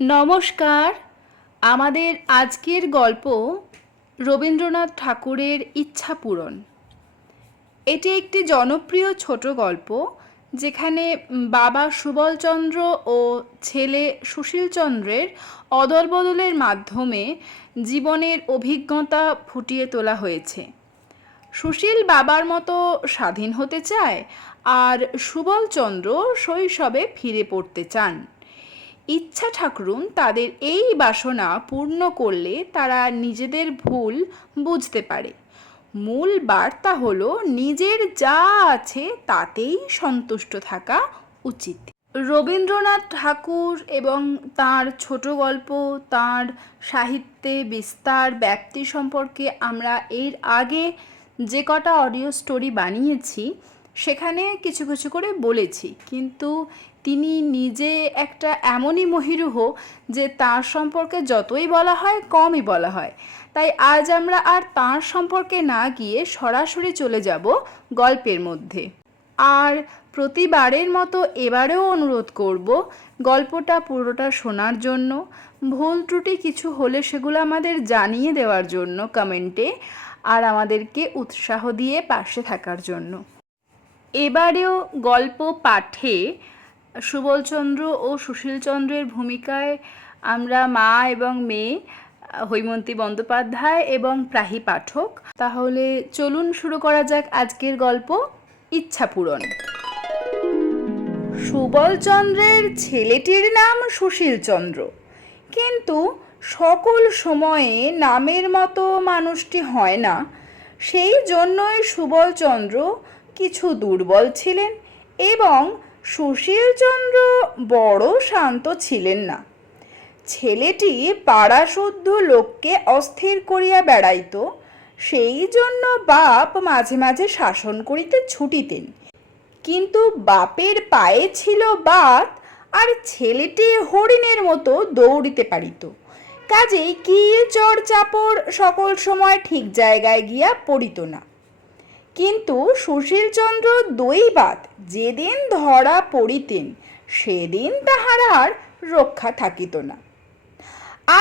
নমস্কার। আমাদের আজকের গল্প রবীন্দ্রনাথ ঠাকুরের ইচ্ছা পূরণ। এটি একটি জনপ্রিয় ছোট গল্প যেখানে বাবা সুবলচন্দ্র ও ছেলে সুশীলচন্দ্রের অদলবদলের মাধ্যমে জীবনের অভিজ্ঞতা ফুটিয়ে তোলা হয়েছে। সুশীল বাবার মতো স্বাধীন হতে চায়, আর সুবলচন্দ্র শৈশবে ফিরে পড়তে চান। ইচ্ছা ঠাকুরুন তাদের এই বাসনা পূর্ণ করলে তারা নিজেদের ভুল বুঝতে পারে। মূল বার্তা হলো নিজের যা আছে তাতেই সন্তুষ্ট থাকা উচিত। রবীন্দ্রনাথ ঠাকুর এবং তার ছোট গল্প, তার সাহিত্যে বিস্তার ব্যাপ্তি সম্পর্কে আমরা এর আগে যে কটা অডিও স্টোরি বানিয়েছি সেখানে কিছু কিছু করে বলেছি, কিন্তু তিনি নিজে একটা এমনই মহিরুহ যে তার সম্পর্কে যতই বলা হয় কমই বলা হয়। তাই আজ আমরা আর তার সম্পর্কে না গিয়ে সরাসরি চলে যাব গল্পের মধ্যে। আর প্রতিবারের মতো এবারেও অনুরোধ করব গল্পটা পুরোটা শোনার জন্য। ভুল ত্রুটি কিছু হলে সেগুলো আমাদের জানিয়ে দেওয়ার জন্য কমেন্টে, আর আমাদেরকে উৎসাহ দিয়ে পাশে থাকার জন্য। এবারেও গল্প পাঠে সুবলচন্দ্র ও সুশীলচন্দ্রের ভূমিকায় আমরা মা এবং মেয়ে, হৈমন্তী বন্দ্যোপাধ্যায় এবং প্রাহি পাঠক। তাহলে চলুন শুরু করা যাক আজকের গল্প ইচ্ছা পূরণ। সুবলচন্দ্রের ছেলেটির নাম সুশীলচন্দ্র, কিন্তু সকল সময়ে নামের মতো মানুষটি হয় না। সেই জন্যই সুবলচন্দ্র কিছু দুর্বল ছিলেন এবং সুশীলচন্দ্র বড় শান্ত ছিলেন না। ছেলেটি পাড়াশুদ্ধ লোককে অস্থির করিয়া বেড়াইত, সেই জন্য বাপ মাঝে মাঝে শাসন করিতে ছুটিতেন। কিন্তু বাপের পায়ে ছিল বাত, আর ছেলেটি হরিণের মতো দৌড়িতে পারিত। কাজেই কিল চড় চাপড় সকল সময় ঠিক জায়গায় গিয়া পড়িত না। কিন্তু সুশীলচন্দ্র দৈবাত যেদিন ধরা পড়িতেন সেদিন তাহার আর রক্ষা থাকিত না।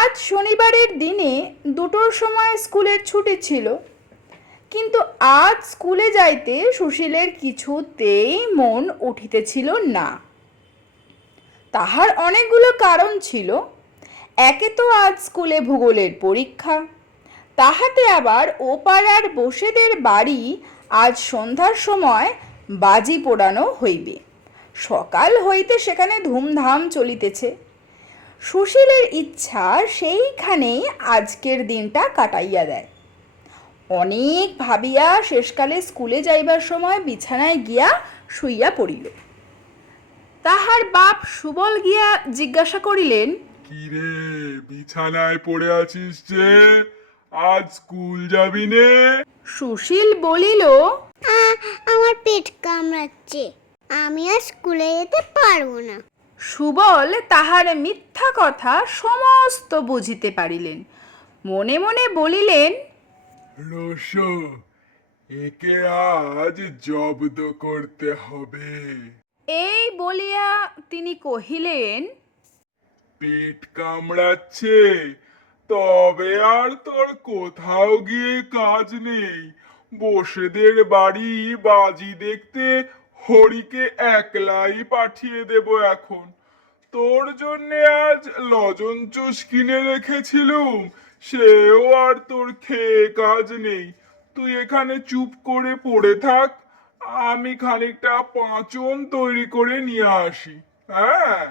আজ শনিবারের দিনে 2টোর সময় স্কুলের ছুটি ছিল, কিন্তু আজ স্কুলে যাইতে সুশীলের কিছুতেই মন উঠিতেছিল না। তাহার অনেকগুলো কারণ ছিল। একে তো আজ স্কুলে ভূগোলের পরীক্ষা, তাহাতে আবার ও পাড়ার বসেদের বাড়ি আজ সন্ধ্যার সময় বাজি পোড়ানো হইবে। সকাল হইতে সেখানে ধুমধাম চলিতেছে। সুশীলের ইচ্ছা সেইখানেই আজকের দিনটা কাটাইয়া দেয়। অনেক ভাবিয়া শেষকালে স্কুলে যাইবার সময় বিছানায় গিয়া শুইয়া পড়িল। তাহার বাপ সুবল গিয়া জিজ্ঞাসা করিলেন, কি রে, বিছানায় পড়ে আছিস যে? আজ স্কুল যাবি নে? সুশীল বলিল, আমার পেট কামড়াচ্ছে, আমি আর স্কুলে যেতে পারবো না। সুবল তাহার মিথ্যা কথা সমস্ত বুঝিতে পারিলেন। মনে মনে বলিলেন, রসো, একে আজ জব্দ করতে হবে। এই বলিয়া তিনি কহিলেন, পেট কামড়াচ্ছে, তবে আর তোর কোথাও গিয়ে কাজ নেই। বসেদের বাড়ি বাজি দেখতে হরিকে একলাই পাঠিয়ে দেব এখন। তোর জন্যে আজ লজঞ্চুস কিনে রেখেছিলুম, সেও আর তোর খেয়ে কাজ নেই। তুই এখানে চুপ করে পড়ে থাক, আমি খানিকটা পাঁচন তৈরি করে নিয়ে আসি। হ্যাঁ।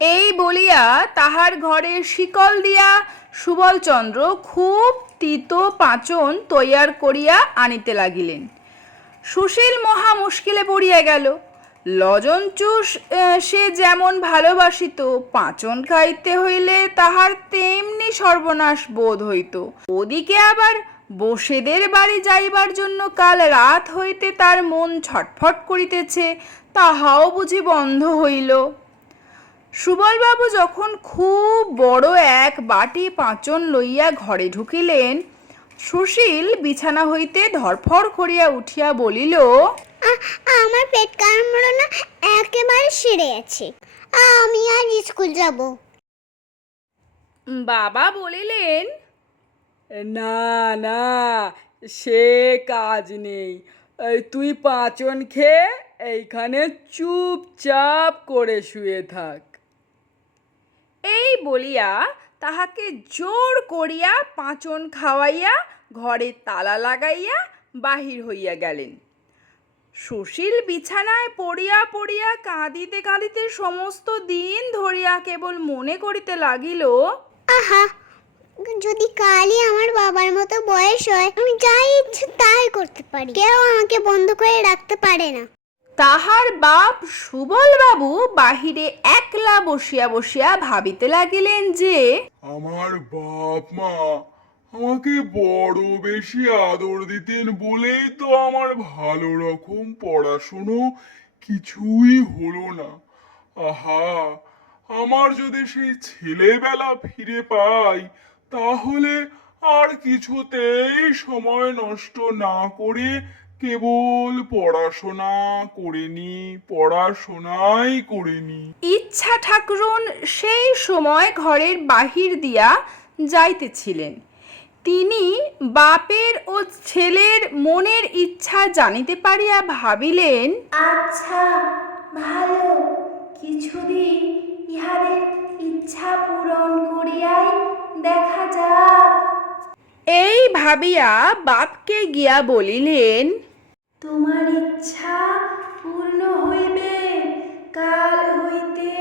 এই বলিয়া তাহার ঘরে শিকল দিয়া সুবলচন্দ্র খুব তিতো পাঁচন তৈয়ার করিয়া আনিতে লাগিলেন। সুশীল মহা মুশকিলে পড়িয়া গেল। লজঞ্চুস সে যেমন ভালোবাসিত, পাঁচন খাইতে হইলে তাহার তেমনি সর্বনাশ বোধ হইত। ওদিকে আবার বসেদের বাড়ি যাইবার জন্য কাল রাত হইতে তার মন ছটফট করিতেছে, তাহাও বুঝি বন্ধ হইল। সুবলবাবু যখন খুব বড় এক বাটি পাঁচন লইয়া ঘরে ঢুকিলেন, সুশীল বিছানা হইতে ধরফর করিয়া উঠিয়া বলিল, আমার পেট কামড়ানো একেবারে সেরে গেছে, আমি আর স্কুল যাব। বাবা বলিলেন, না না, সে কাজ নেই। তুই পাঁচন খেয়ে এইখানে চুপচাপ করে শুয়ে থাক। এই বলিয়া তাহাকে জোর করিয়া পাঁচন খাওয়াইয়া ঘরে তালা লাগাইয়া বাহির হইয়া গেলেন। সুশীল বিছানায় পড়িয়া পড়িয়া কাঁদিতে কাঁদিতে সমস্ত দিন ধরিয়া কেবল মনে করিতে লাগিল, আহা, যদি কালই আমার বাবার মতো বয়স হয়, আমি যাই ইচ্ছে তাই করতে পারি, কেউ আমাকে বন্ধ করে রাখতে পারে না। তাহার বাপ সুবলবাবু বাহিরে একলা বসিয়া বসিয়া ভাবিতে লাগিলেন যে আমার বাপ মা আমাকে বড় বেশি আদর দিতেন বলেই তো আমার ভালো রকম পড়াশুনো কিছুই হলো না। আহা, আমার যদি সেই ছেলেবেলা ফিরে পাই তাহলে আর কিছুতেই সময় নষ্ট না করে কেবল পড়াশোনাই করে নি। ইচ্ছা ঠাকুরুন সেই সময় ঘরের বাহির দিয়া যাইতেছিলেন। তিনি বাপের ও ছেলের মনের ইচ্ছা জানিতে পারিয়া ভাবিলেন, আচ্ছা ভালো, কিছুদিন ইহাদের ইচ্ছা পূরণ করিয়াই দেখা যাক। এই ভাবিয়া বাপকে গিয়া বলিলেন, তোমার ইচ্ছা পূর্ণ হইবে, কাল হইতে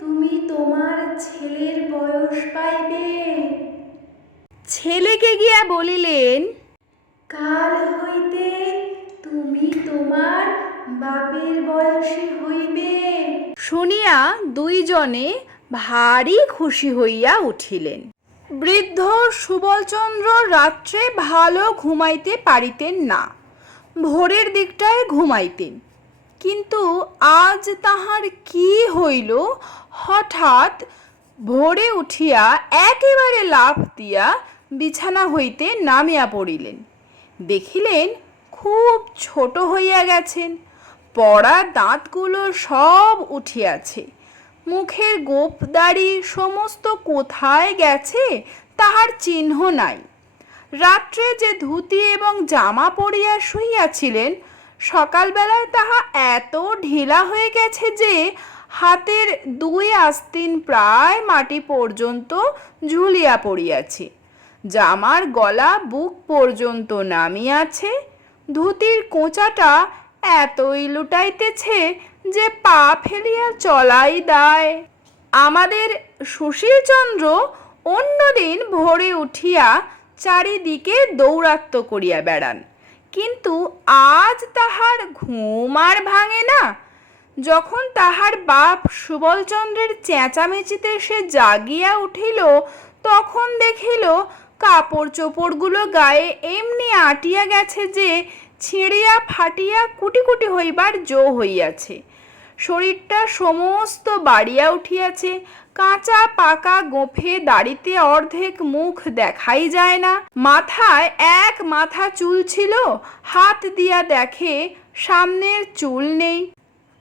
তুমি তোমার ছেলের বয়স পাইবে। ছেলেকে গিয়া বলিলেন, কাল হইতে তুমি তোমার বাপের বয়সী হইবে। শুনিয়া দুইজনে ভারী খুশি হইয়া উঠিলেন। বৃদ্ধ সুবলচন্দ্র রাত্রে ভালো ঘুমাইতে পারিতেন না, ভোরের দিকটায় ঘুমাইতেন। কিন্তু আজ তাহার কি হইল, হঠাৎ ভোরে উঠিয়া একেবারে লাফ দিয়া বিছানা হইতে নামিয়া পড়িলেন। দেখিলেন খুব ছোট হইয়া গেছেন, পড়া দাঁতগুলো সব উঠিয়াছে, মুখের গোপ দাড়ি সমস্ত কোথায় গেছে তাহার চিহ্ন নাই। রাত্রে যে ধুতি এবং জামা পরিয়া শুইয়াছিলেন, সকালবেলায় তাহা এত ঢিলা হয়ে গেছে যে হাতের দুই আস্তিন প্রায় মাটি পর্যন্ত ঝুলিয়া পড়িয়াছে। জামার গলা বুক পর্যন্ত নামিয়াছে, ধুতির কোঁচাটা এতই লুটাইতেছে যে পা ফেলিয়া চলাই দায়। আমাদের সুশীলচন্দ্র অন্যদিন ভোরে উঠিয়া চারিদিকে দৌরাত্ম্য করিয়া বেড়ান, কিন্তু আজ তাহার ঘুম আর ভাঙে না। যখন তাহার বাপ সুবলচন্দ্রের চেঁচামেচিতে সে জাগিয়া উঠিল, তখন দেখিল কাপড় চোপড়গুলো গায়ে এমনি আটিয়া গেছে যে ছিঁড়িয়া ফাটিয়া কুটি কুটি হইবার জো হইয়াছে। শরীরটা সমস্ত বাড়িয়া উঠিয়াছে, কাঁচা পাকা গোঁফে দাড়িতে অর্ধেক মুখ দেখাই যায় না। মাথায় এক মাথা চুল ছিল, হাত দিয়া দেখে সামনের চুল নেই,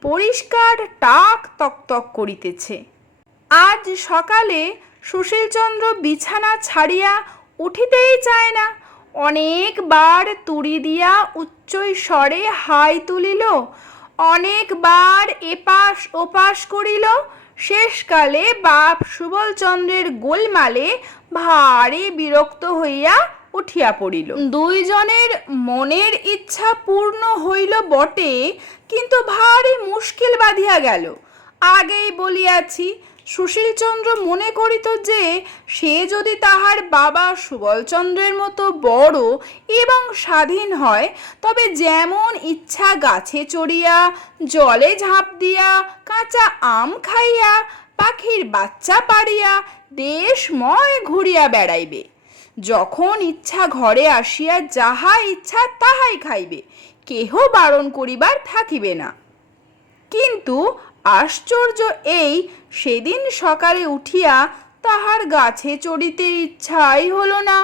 পরিষ্কার টাক তক করিতেছে। আজ সকালে সুশীলচন্দ্র বিছানা ছাড়িয়া উঠিতেই চায় না, অনেকবার তুড়ি দিয়া উচ্চ স্বরে হাই তুলিল, অনেকবার এপাশ ওপাশ করিল। শেষকালে বাপ সুবলচন্দ্রের গোলমালে ভারী বিরক্ত হইয়া উঠিয়া পড়িল। দুইজনের মনের ইচ্ছা পূর্ণ হইল বটে, কিন্তু ভারী মুশকিল বাঁধিয়া গেল। আগেই বলিয়াছি, সুশীলচন্দ্র মনে করিত যে সে যদি তাহার বাবা সুবলচন্দ্রের মতো বড় এবং স্বাধীন হয়, তবে যেমন ইচ্ছা গাছে চড়িয়া, জলে ঝাঁপ দিয়া, কাঁচা আম খাইয়া, পাখির বাচ্চা পাড়িয়া দেশময় ঘুরিয়া বেড়াইবে। যখন ইচ্ছা ঘরে আসিয়া যাহা ইচ্ছা তাহাই খাইবে, কেহ বারণ করিবার থাকিবে না। কিন্তু আশ্চর্য এই, সেদিন সকালে উঠিয়া তাহার গাছে চড়িতে ইচ্ছাই হলো না।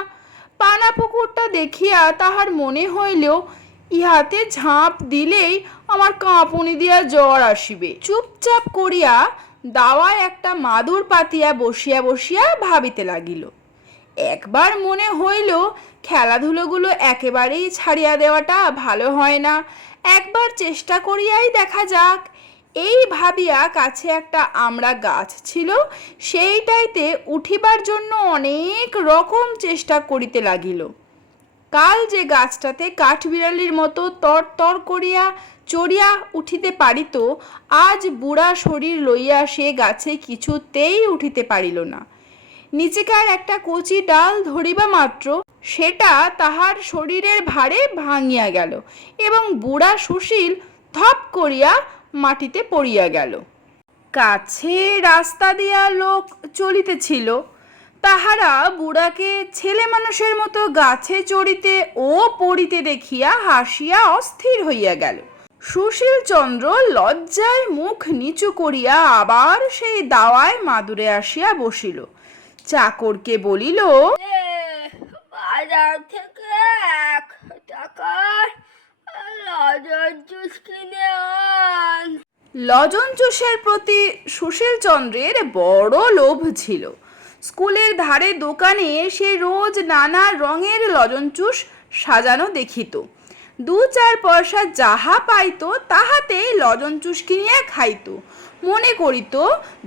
পানা পুকুরটা দেখিয়া তাহার মনে হইল, ইহাতে ঝাঁপ দিলেই আমার কাঁপুনি দিয়া জ্বর আসিবে। চুপচাপ করিয়া দাওয়ায় একটা মাদুর পাতিয়া বসিয়া বসিয়া ভাবিতে লাগিল। একবার মনে হইল খেলাধুলোগুলো একেবারেই ছাড়িয়া দেওয়াটা ভালো হয় না, একবার চেষ্টা করিয়াই দেখা যাক। এই ভাবিয়া কাছে একটা আমড়া গাছ ছিল, সেইটাইতে উঠিবার জন্য অনেক রকম চেষ্টা করিতে লাগিল। কাল যে গাছটাতে কাঠবিড়ালির মতো তর তর করিয়া চড়িয়া উঠিতে পারিত, আজ বুড়া শরীর লইয়া সে গাছে কিছুতেই উঠিতে পারিল না। নিচেকার একটা কচি ডাল ধরিবা মাত্র সেটা তাহার শরীরের ভারে ভাঙিয়া গেল এবং বুড়া সুশীল ধপ করিয়া মাটিতে পড়িয়া গেল। কাছে রাস্তা দিয়া লোক চলিতেছিল, তাহারা বুড়াকে ছেলে মানুষের মতো গাছে চড়িতে ও পড়িতে দেখিয়া হাসিয়া অস্থির হইয়া গেল। সুশীল চন্দ্র লজ্জায় মুখ নিচু করিয়া আবার সেই দাওয়ায় মাদুরে আসিয়া বসিল। চাকরকে বলিল, বাজার থেকে 1 টাকার লজের জুস কিনে আন। লজন জুসের প্রতি সুশীল চন্দ্রের বড় লোভ ছিল। স্কুলের ধারে দোকানে সে রোজ নানা রঙের লজন জুস সাজানো দেখিত। 2-4 পয়সা যাহা পাইত তাহাতেই লজন জুস কিনিয়া খাইত। মনে করিত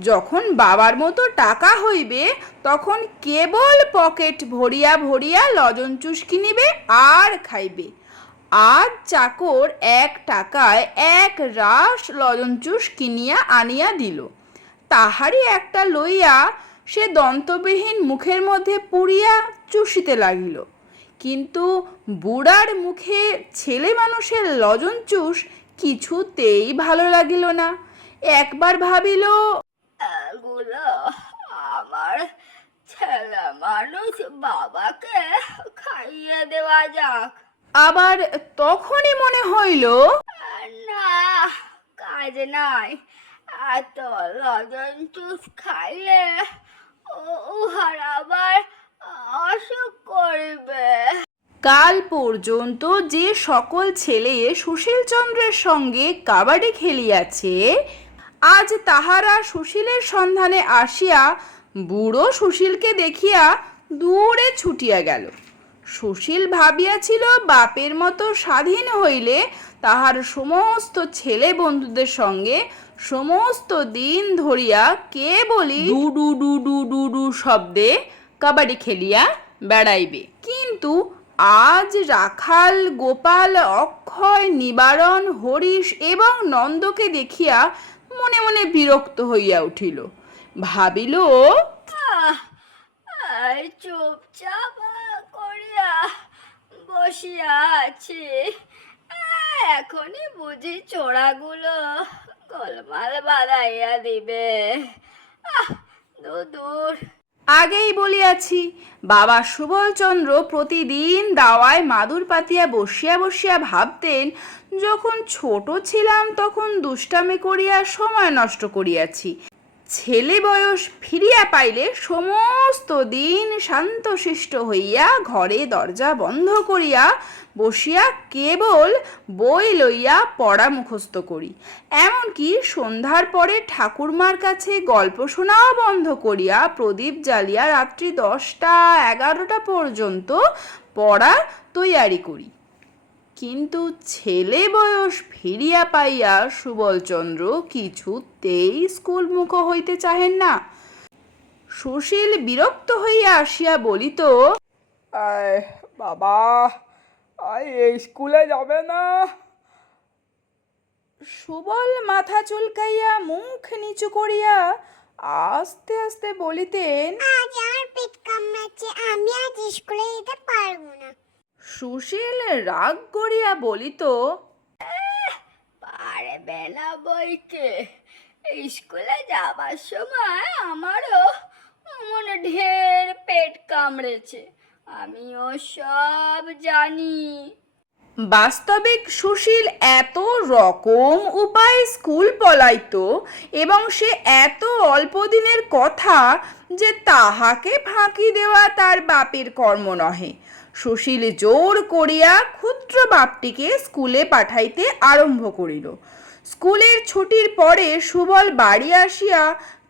যখন বাবার মতো টাকা হইবে তখন কেবল পকেট ভরিয়া ভরিয়া লজন জুস কিনিবে আর খাইবে। আজ চাকর 1 টাকায় 1 রাস লজন জুস কিনিয়া আনিয়া দিল। তাহারই একটা লইয়া সে দন্তবিহীন মুখের মধ্যে পুড়িয়া চুষিতে লাগিল। কিন্তু বুড়ার মুখে ছেলে মানুষের লজন চুষ কিছুতেই ভালো লাগিল না। একবার ভাবিল, এগুলো আমার ছেলে মানুষ বাবাকে খাইয়ে দেওয়া যাক। আবার তখনই মনে হইল, না, কাজ নাই, এত লজন জুস খাইলে উহার আবার অসুখ করবে। কাল পর্যন্ত যে সকল ছেলে সুশীল চন্দ্রের সঙ্গে কাবাডি খেলিয়াছে, আজ তাহারা সুশীলের সন্ধানে আসিয়া বুড়ো সুশীলকে দেখিয়া দূরে ছুটিয়া গেল। সুশীল ভাবিয়াছিল বাপের মতো স্বাধীন হইলে তাহার সমস্ত ছেলে বন্ধুদের সঙ্গে সমস্ত দিন ধরিয়া কেবলই do do do do do do শব্দে কাবাডি খেলিয়া বেড়াইবে। কিন্তু আজ রাখাল, গোপাল, অক্ষয়, নিবারণ, হরিশ এবং নন্দকে দেখিয়া মনে মনে বিরক্ত হইয়া উঠিল। ভাবিল, চুপচাপ করিয়া বসিয়া আছি, এখনই বুঝি চোরাগুলো গোলমাল বাঁধাইয়া দিবে। দূর। আগেই বলিয়াছি, বাবা সুবলচন্দ্র প্রতিদিন দাওয়ায় মাদুর পাতিয়া বসিয়া বসিয়া ভাবতেন, যখন ছোট ছিলাম তখন দুষ্টামি করিয়া সময় নষ্ট করিয়াছি। ছেলে বয়স ফিরিয়া পাইলে সমস্ত দিন শান্তশিষ্ট হইয়া ঘরে দরজা বন্ধ করিয়া বসিয়া কেবল বই লইয়া পড়া মুখস্থ করি। এমনকি সন্ধ্যার পরে ঠাকুরমার কাছে গল্প শোনাও বন্ধ করিয়া প্রদীপ জ্বালিয়া রাত্রি 10টা-11টা পর্যন্ত পড়া তৈয়ারি করি। কিন্তু ছেলে বয়স ফিরিয়া পাইয়া সুবলচন্দ্র কিছুতেই স্কুলমুখ হইতে চাহেন না। সুশীল বিরক্ত হইয়া আসিয়া বলিত, বাবা, এই স্কুলে যাবে না? সুবল মাথা চুলকাইয়া মুখ নিচু করিয়া আস্তে আস্তে বলিতেন, আজ আমার পেট কামড়াচ্ছে, আমি আজ স্কুলে যেতে পারবো না। সুশীল রাগ করিয়া বলিত, পারবে না বইকে, স্কুলে যাবার সময় আমারও মনে ঢের পেট কামড়েছে, আমিও সব জানি। বাস্তবিক সুশীল এত রকম উপায়ে স্কুল পলাইত এবং সে এত অল্প দিনের কথা যে তাহাকে ফাঁকি দেওয়া তার বাপের কর্ম নহে। সুশীল জোর করিয়া ক্ষুদ্র বাপটিকে স্কুলে পাঠাইতে আরম্ভ করিল। স্কুলের ছুটির পরে সুবল বাড়ি আসিয়া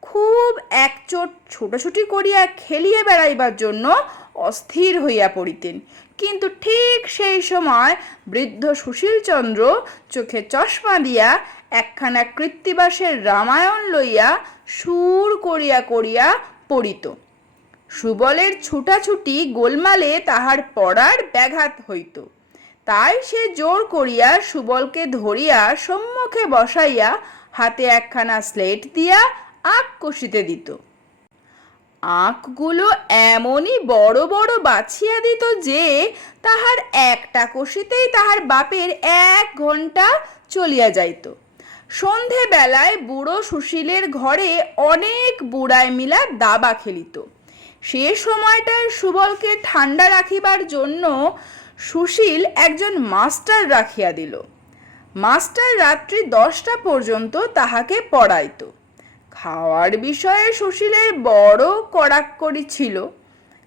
খুব একচোট ছোটাছুটি করিয়া খেলিয়া বেড়াইবার জন্য অস্থির হইয়া পড়িতেন। কিন্তু ঠিক সেই সময় বৃদ্ধ সুশীলচন্দ্র চোখে চশমা দিয়া একখানা কৃত্তিবাসের রামায়ণ লইয়া সুর করিয়া করিয়া পড়িত। সুবলের ছুটাছুটি গোলমালে তাহার পড়ার ব্যাঘাত হইত। তাই সে জোর করিয়া সুবলকে ধরিয়া সম্মুখে বসাইয়া হাতে একখানা স্লেট দিয়া আঁক কষিতে দিত। আঁকগুলো এমনই বড় বড় বাছিয়া দিত যে তাহার একটা কষিতেই তাহার বাপের 1 ঘন্টা চলিয়া যাইত। সন্ধে বেলায় বুড়ো সুশীলের ঘরে অনেক বুড়ায় মিলা দাবা খেলিত। সে সময়টায় সুবলকে ঠান্ডা রাখিবার জন্য সুশীল একজন মাস্টার রাখিয়া দিল। মাস্টার রাত্রি 10টা পর্যন্ত তাহাকে পড়াইত। খাওয়ার বিষয়ে সুশীলের বড় কড়াকড়ি ছিল,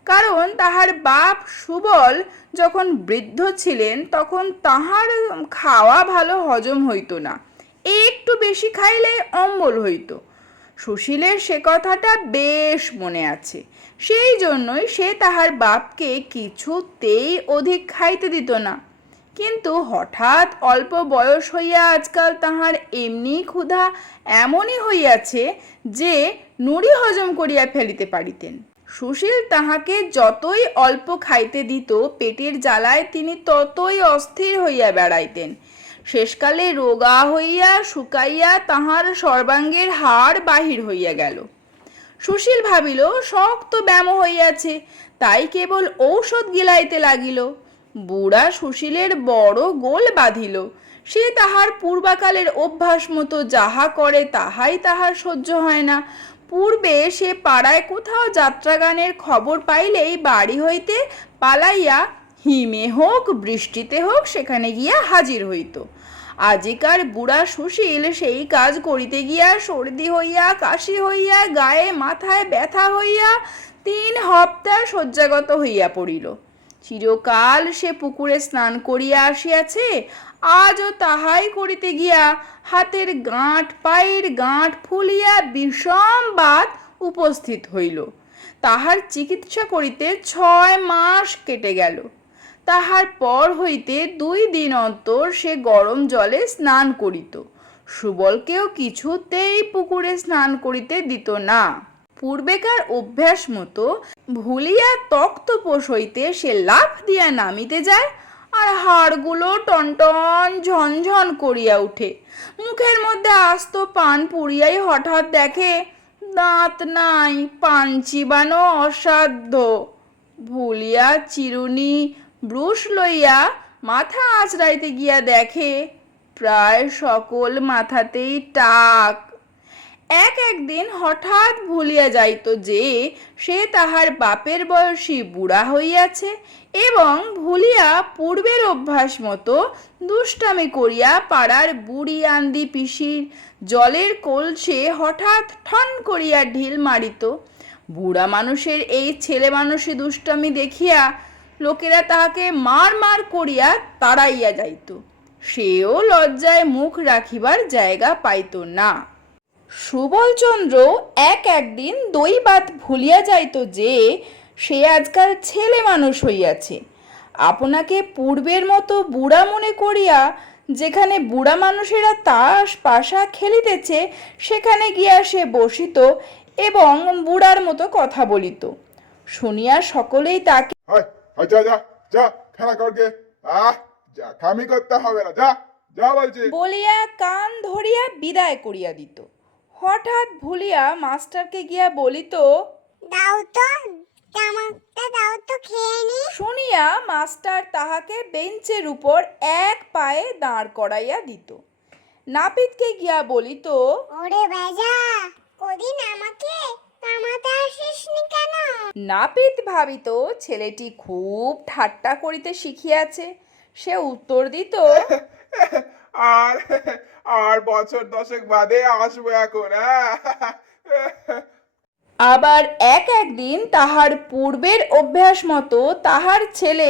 কারণ তাহার বাপ সুবল যখন বৃদ্ধ ছিলেন তখন তাহার খাওয়া ভালো হজম হইত না, একটু বেশি খাইলে অম্বল হইত। সুশীলের সে কথাটা বেশ মনে আছে, সেই জন্যই সে তাহার বাপকে কিছুতেই অধিক খাইতে দিত না। কিন্তু হঠাৎ অল্প বয়স হইয়া আজকাল তাহার এমনি ক্ষুধা এমনই হইয়াছে যে নুড়ি হজম করিয়া ফেলিতে পারিতেন। সুশীল তাহাকে যতই অল্প খাইতে দিত, পেটের জ্বালায় তিনি ততই অস্থির হইয়া বেড়াইতেন। শেষকালে রোগা হইয়া শুকাইয়া তাহার সর্বাঙ্গের হাড় বাহির হইয়া গেল। সুশীল ভাবিল শক্ত ব্যামো হইয়াছে, তাই কেবল ঔষধ গিলাইতে লাগিল। বুড়া সুশীলের বড় গোল বাঁধিল। সে তাহার পূর্বাকালের অভ্যাস মতো যাহা করে তাহাই তাহার সহ্য হয় না। পূর্বে সে পাড়ায় কোথাও যাত্রাগানের খবর পাইলেই বাড়ি হইতে পালাইয়া হিমে হোক বৃষ্টিতে হোক সেখানে গিয়া হাজির হইত। আজিকার বুড়া সুশীল সেই কাজ করিতে গিয়া সর্দি হইয়া, কাশি হইয়া, গায়ে মাথায় ব্যথা হইয়া 3 হপ্তা শয্যাগত হইয়া পড়িল। চিরকাল সে পুকুরে স্নান করিয়া আসিয়াছে, আজও তাহাই করিতে গিয়া হাতের গাঁট পায়ের গাঁট ফুলিয়া বিষম বাত উপস্থিত হইল। তাহার চিকিৎসা করিতে 6 মাস কেটে গেল। তাহার পর হইতে 2 দিন অন্তর সে গরম জলে স্নান করিত। সুবলকেও কিছুতেই পুকুরে স্নান করিতে দিত না। পূর্বেকার অভ্যাস মতো ভুলিয়া তক্তপোষ হইতে সে লাফ দিয়া নামিতে যায়, আর হাড়গুলো টনটন ঝনঝন করিয়া উঠে। মুখের মধ্যে আস্ত পান পুড়িয়াই হঠাৎ দেখে দাঁত নাই, পান চিবানো অসাধ্য। ভুলিয়া চিরুনি ব্রুশ লইয়া মাথা আঁচড়াইতে গিয়া দেখে প্রায় সকল মাথাতেই টাক। একদিন হঠাৎ ভুলিয়া যাইত যে সে তাহার বাপের বয়সী বুড়া হইয়াছে, এবং ভুলিয়া পূর্বের অভ্যাস মতো দুষ্টামি করিয়া পাড়ার বুড়ি আন্দি পিসির জলের কলসে হঠাৎ ঠন করিয়া ঢিল মারিত। বুড়া মানুষের এই ছেলে মানুষী দুষ্টামি দেখিয়া লোকেরা তাহাকে মার মার করিয়া তাড়াইয়া যাইত। সেও লজ্জায় মুখ রাখিবার জায়গা পাইত না। সুবলচন্দ্র একদিন দৈবাত ভুলিয়া যাইত যে সে আজকাল ছেলে মানুষ হইয়াছে। আপনাকে পূর্বের মতো বুড়া মনে করিয়া যেখানে বুড়া মানুষেরা তাস পাশা খেলিতেছে সেখানে গিয়া সে বসিত এবং বুড়ার মতো কথা বলিত। শুনিয়া সকলেই তাকে যা যা যা খেলা করকে, যা কামি করতে হবে না, যা যা বলছি বলিয়া কান ধরিয়া বিদায় করিয়া দিত। হঠাৎ ভুলিয়া মাস্টারকে গিয়া বলিত, দাও তো, তামাকটা দাও তো খেয়ে নি। শুনিয়া মাস্টার তাহাকে বেঞ্চের উপর 1 পায়ে দাঁড় করাইয়া দিত। নাপিতকে গিয়া বলিত, ওরে বেজা, কদিন আমাকে তামাতে আসিসনি কেন? নাপিত ভাবিত ছেলেটি খুব ঠাট্টা করিতে শিখিয়াছে। সে উত্তর দিত, আর আর বছর 10 বাদে আসবো এখন। আবার একদিন তাহার পূর্বের অভ্যাস মতো তাহার ছেলে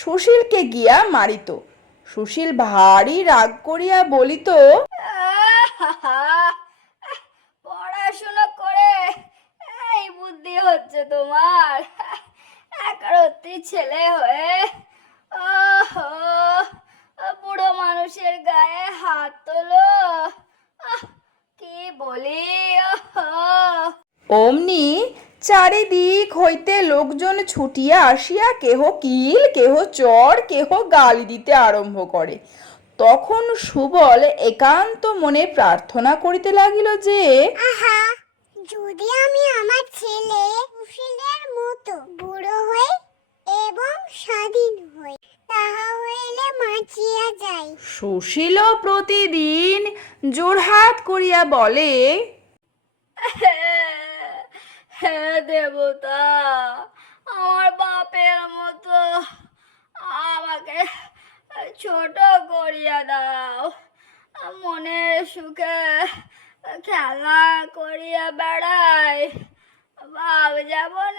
সুশীলকে গিয়া মারিত। সুশীল ভারী রাগ করিয়া বলিত, পড়াশোনা করে এই বুদ্ধি হচ্ছে তোমার? একারত্তি ছেলে হয়ে ওহো, বুড়ো মানুষের গায়ে হাত তোলো। কি বলি? অমনি চারিদিক হইতে লোকজন ছুটিয়া আসিয়া কেহ কিল, কেহ চর, কেহ গালি দিতে আরম্ভ করে। তখন সুবল একান্ত মনে প্রার্থনা করিতে লাগিল যে আহা, যদি আমি আমার ছেলে সুশীলের মতো বুড়ো হই এবং স্বাধীন হই, তাহা হইলে বাঁচিয়া যাই। সুশীল প্রতিদিন জোড়হাত করিয়া বলে, হে দেবতা, আমার বাপের মতো আমাকে ছোট করিয়া দাও। মনের সুখে খেলা করিয়া বেড়াই, বাপ যেমন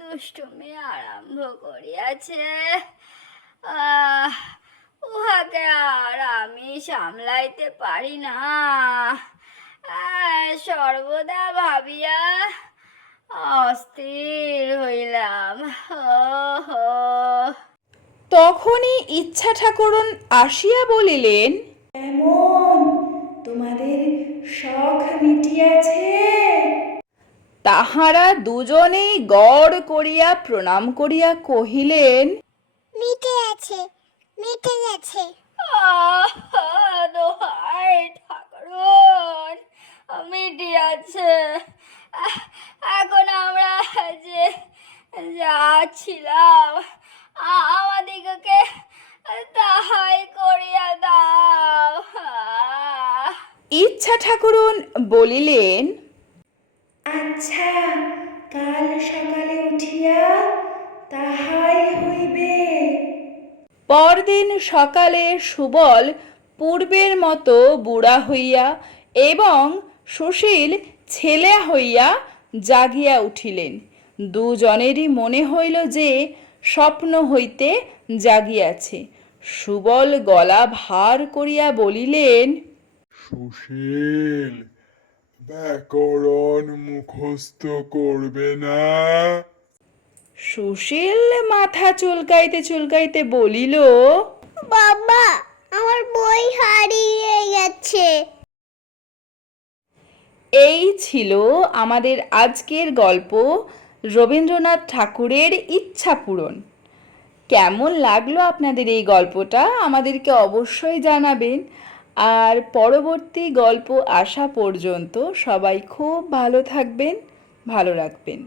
দুষ্টুমি আরম্ভ করিয়াছে, উহাকে আর আমি সামলাইতে পারি না। সর্বদা ভাবিয়া অস্থির হইলাম। তখনই ইচ্ছা ঠাকুরন আসিয়া বলিলেন, এমন তোমাদের শখ মিটিয়াছে? তাহারা দুজনেই গড় করিয়া প্রণাম করিয়া কহিলেন, মিটে আছে, মিটে গেছে। দোহাই ঠাকুরন, মিটিয়াছে। এখন আমরা যে যাচ্ছিলাম, আমাদিগকে তাহাই করিয়া দাও। ইচ্ছা ঠাকুরন বলিলেন, আচ্ছা, কাল সকালে উঠিয়া তাহাই হইবে। পরদিন সকালে সুবল পূর্বের মতো বুড়া হইয়া এবং সুশীল ছেলে হইয়া জাগিয়া উঠিলেন। দুজনেরই মনে হইল যে স্বপ্ন হইতে জাগিয়াছে। সুবল গলা ভার করিয়া বলিলেন, সুশীল, ব্যাকরণ মুখস্থ করবে না? সুশীল মাথা চুলকাইতে চুলকাইতে বলিল, বাবা, আমার বই হারিয়ে গেছে। এই ছিল আমাদের আজকের গল্প, রবীন্দ্রনাথ ঠাকুরের ইচ্ছা পূরণ। কেমন লাগলো আপনাদের এই গল্পটা আমাদেরকে অবশ্যই জানাবেন। আর পরবর্তী গল্প আসা পর্যন্ত সবাই খুব ভালো থাকবেন, ভালো রাখবেন।